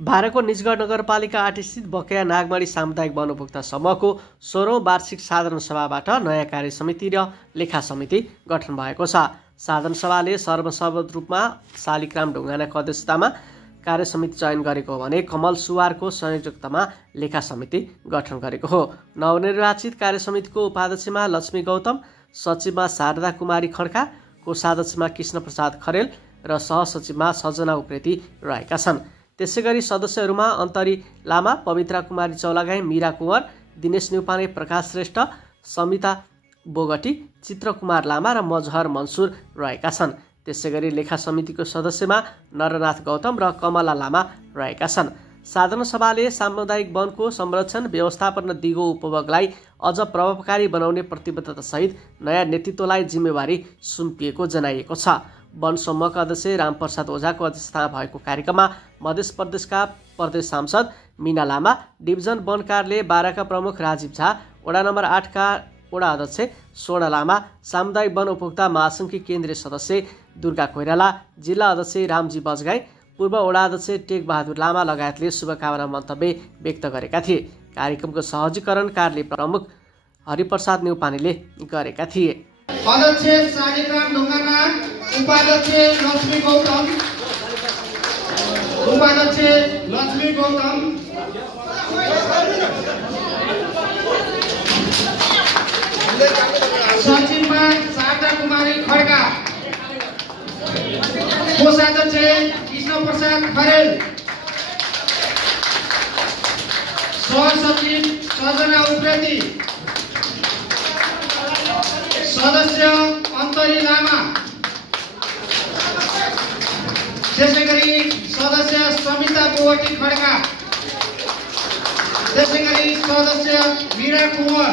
भारतको निजगढ नगरपालिका 8 स्थित बकेया नागमाडी सामुदायिक वन उपभोक्ता समूहको 16औं वार्षिक साधारण सभाबाट नयाँ कार्य समिति र लेखा समिति गठन भएको छ। साधारण सभाले सर्वसम्मत रूपमा शालिग्राम ढुङ्गानाको अध्यक्षतामा कार्य समिति चयन गरेको हो भने कमल सुवारको संयोजकतामा लेखा समिति गठन गरेको हो। नवनिर्वाचित कार्य समितिको उपाध्यक्षमा लक्ष्मी गौतम, सचिवमा शारदा कुमारी खड्का, कोषाध्यक्षमा कृष्ण प्रसाद खरेल र सहसचिवमा सजना उप्रेती रहेका छन्। त्यसैगरी सदस्यहरूमा अन्तरी लामा, पवित्रा कुमारी चौलागाई, मीरा कुँवर, दिनेश न्युपाने, प्रकाश श्रेष्ठ, समिता बोगटी, चित्रकुमार लामा र मजहर मन्सुर रहेका छन्। त्यसैगरी लेखा समितिको सदस्यमा नरनाथ गौतम र कमला लामा रहेका छन्। साधारण सभाले सामुदायिक वनको संरक्षण, व्यवस्थापन र दिगो उपभोगलाई अझ प्रभावकारी बनाउने प्रतिबद्धतासहित नयाँ नेतृत्वलाई जिम्मेवारी सुम्पिएको जनाइएको छ। वन समूहका अध्यक्ष रामप्रसाद ओझाको अध्यक्षतामा भएको कार्यक्रममा मध्य प्रदेशका प्रदेश सांसद मीना लामा, डिभिजन वन कार्यालय 12 का प्रमुख राजीव झा, वडा नम्बर 8 का वडा अध्यक्ष स्वर्ण लामा, सामुदायिक वन उपभोक्ता महासङ्घकी केन्द्रीय सदस्य दुर्गा कोइराला, जिल्ला अध्यक्ष रामजी बजगाई, पूर्व वडा अध्यक्ष टेक बहादुर लामा लगायतले शुभकामना मन्तव्य व्यक्त गरेका थिए। कार्यक्रमको सहजीकरण कार्यालय प्रमुख हरिप्रसाद न्युपानेले गरेका थिए। अध्यक्ष शालिग्राम ढुङ्गानाथ, उपाध्यक्ष लक्ष्मी गौतम, सचिवमा शारदा कुमारी खड्का, कोषाध्यक्ष कृष्ण प्रसाद खरेल, सहसचिव सजना उप्रेती, सदस्य अन्तरी लामा, त्यसैगरी सदस्य समिता बोगटी खड्का, त्यसैगरी सदस्य मीरा कुँवर,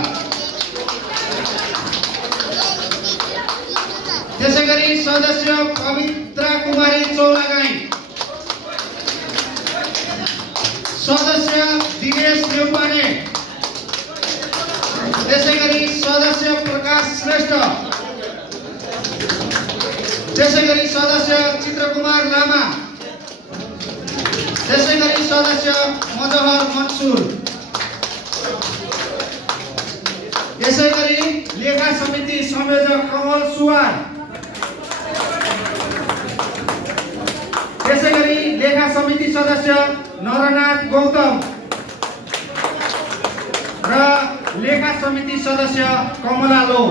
त्यसैगरी सदस्य पवित्रा कुमारी चौलागाई, सदस्य दिनेश न्युपाने, त्यसैगरी सदस्य प्रकाश श्रेष्ठ, त्यसैगरी सदस्य चित्रकुमार लामा, त्यसैगरी सदस्य मजहर मन्सुर, यसैगरी लेखा समिति संयोजक कमल सुवार, त्यसैगरी लेखा समिति सदस्य नरनाथ गौतम र लेखा समिति सदस्य कमला लो।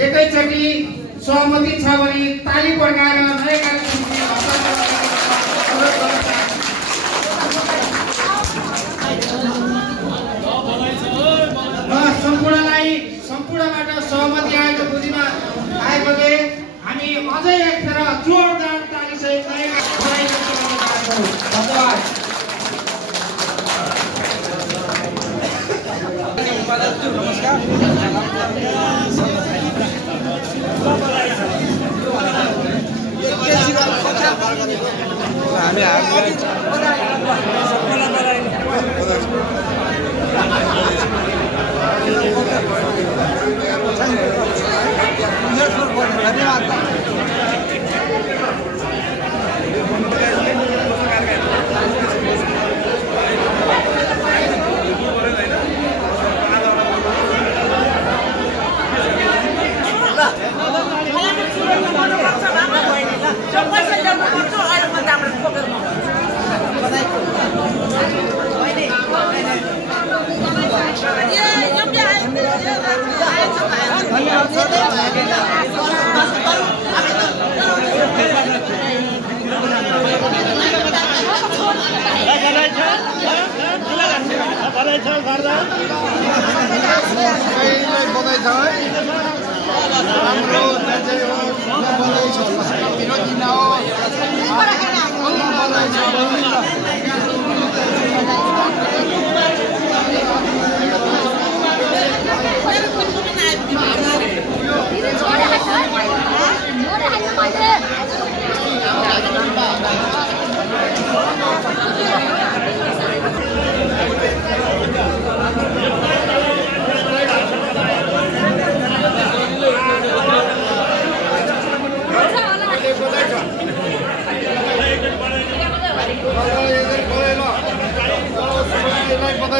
एकैचोटि सहमति छ भने ताली पड्काएर नयाँ कार्य समिति सम्पूर्णबाट सहमति आएको बुझिमा आएकोले हामी अझै एक फेर जोरदार तालीसहित नयाँ धन्यवाद।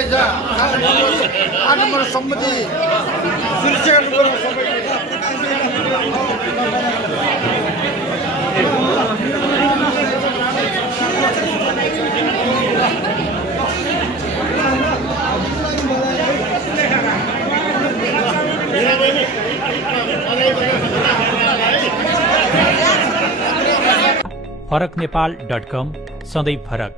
रहेछ 8 नम्बर सम्मति फरकनेपाल.com सधैँ फरक।